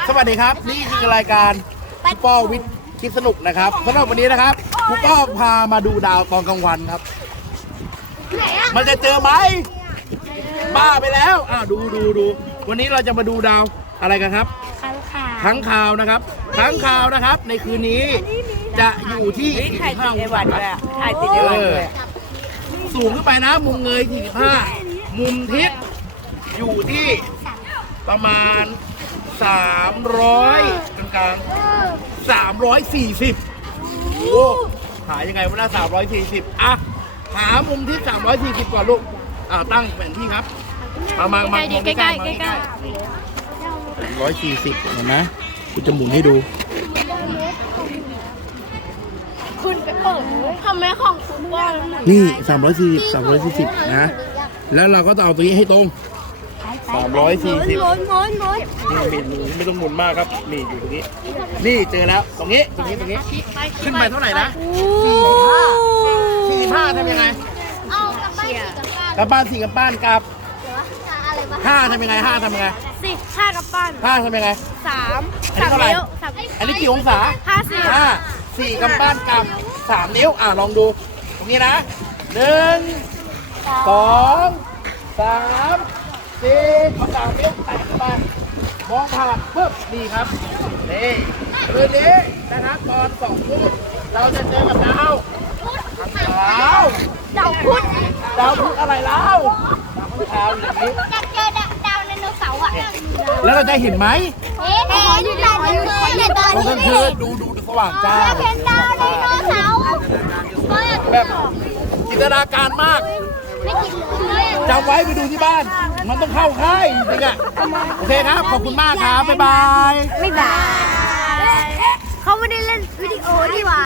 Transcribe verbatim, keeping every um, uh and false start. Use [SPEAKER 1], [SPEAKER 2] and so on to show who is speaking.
[SPEAKER 1] สวัสดีครับนี่คือรายการครูป้อวิทย์คิดสนุกนะครับสำหรับวันนี้นะครับครูป้อพามาดูดาวตอนกลางวันครับ มันจะเจอไหมบ้าไปแล้วอ้าวดูดูดูวันนี้เราจะมาดูดาวอะไรกันครับค้างคาวนะครับค้างคาวนะครับ ในคืนนี้จะอยู่ที่สี่สิบห้าองศา
[SPEAKER 2] ถ่ายติดไอวันด้วย
[SPEAKER 1] สูงขึ้นไปนะมุมเงยสี่สิบห้ามุมทิศอยู่ที่ประมาณสามร้อยกลางๆสามร้อยสี่สิบโอ้หายังไงวะนะสามร้อยสี่สิบอ่ะหามุมที่สามร้อยสี่สิบก่อนลูกอ่าตั้งแผนที่ครับมามามาใกล้ใกล้ใกล้ใกล้ร้อยสี่สิบเห็นไหมกูจะหมุนให้ดู
[SPEAKER 2] คุณไปเปิดทำไมของคุณว่า
[SPEAKER 1] นี่สามร้อยสี่สิบ สามร้อยสี่สิบนะแล้วเราก็จะเอาตัวนี้ให้ตรงสามร้อยสี่สิบ
[SPEAKER 2] ม้วนม้วนม้วน
[SPEAKER 1] นี่มีไม่ต้องหมุนมากครับนี่อยู่ตรงนี้นี่เจอแล้วตรงนี้ตรงนี้ตรงนี้ขึ้นไปเท่าไหร่นะสี่สิบห้าทำยังไง
[SPEAKER 3] เอากลับบ้านสี่กลับบ้าน
[SPEAKER 1] กลับบ้านสี่กลับบ้านกลับ
[SPEAKER 3] เดี๋ยวจะอะไรวะ
[SPEAKER 1] ห้าทำยังไงห้าทำยังไง
[SPEAKER 2] สิห้ากับปั้น
[SPEAKER 1] ห้าทำยังไง
[SPEAKER 2] สาม
[SPEAKER 1] อันนี้เท่าไหร่
[SPEAKER 2] สาม
[SPEAKER 1] อันนี้กี่องศา
[SPEAKER 2] ห้าสิบ
[SPEAKER 1] ห้าสี่กลับบ้านกลับสามนิ้วอ่ะลองดูตรงนี้นะหนึ่งสองสามสี่เอาสามนิ้วแตะเข้าไปมองผ่านปึ๊บนี่ครับนี่คืนนี้นะครับตอนสองทุ่มเราจะเจอกับดาวดาว
[SPEAKER 3] ดาวพุธ
[SPEAKER 1] ดาวพุธอะไรแล้วดาวพุธดาวอย่างนี้
[SPEAKER 3] อยากเจอดาวไดโนเสาร์อ่ะ
[SPEAKER 1] แล้วเราจะเห็นไหม
[SPEAKER 3] เห็นเห็นอยู่ดาวไดโนเสาร์เนี่ยตอน
[SPEAKER 1] ตอนกลาง
[SPEAKER 3] นี้
[SPEAKER 1] คืนดูดูสว่างจ้า
[SPEAKER 3] เห็นดาวไดโนเสาร์
[SPEAKER 1] แบบจินตนาการมาก
[SPEAKER 3] ไม่กินเลย
[SPEAKER 1] จำไว้ไปดูที่บ้าน มันต้องเข้าค่ายจริงๆอ่ะโอเคครับ ขอบคุณมากครับ บ๊ายบาย
[SPEAKER 2] ไม่ได้เขาไม่ได้เล่นวิดีโอนี่หว่า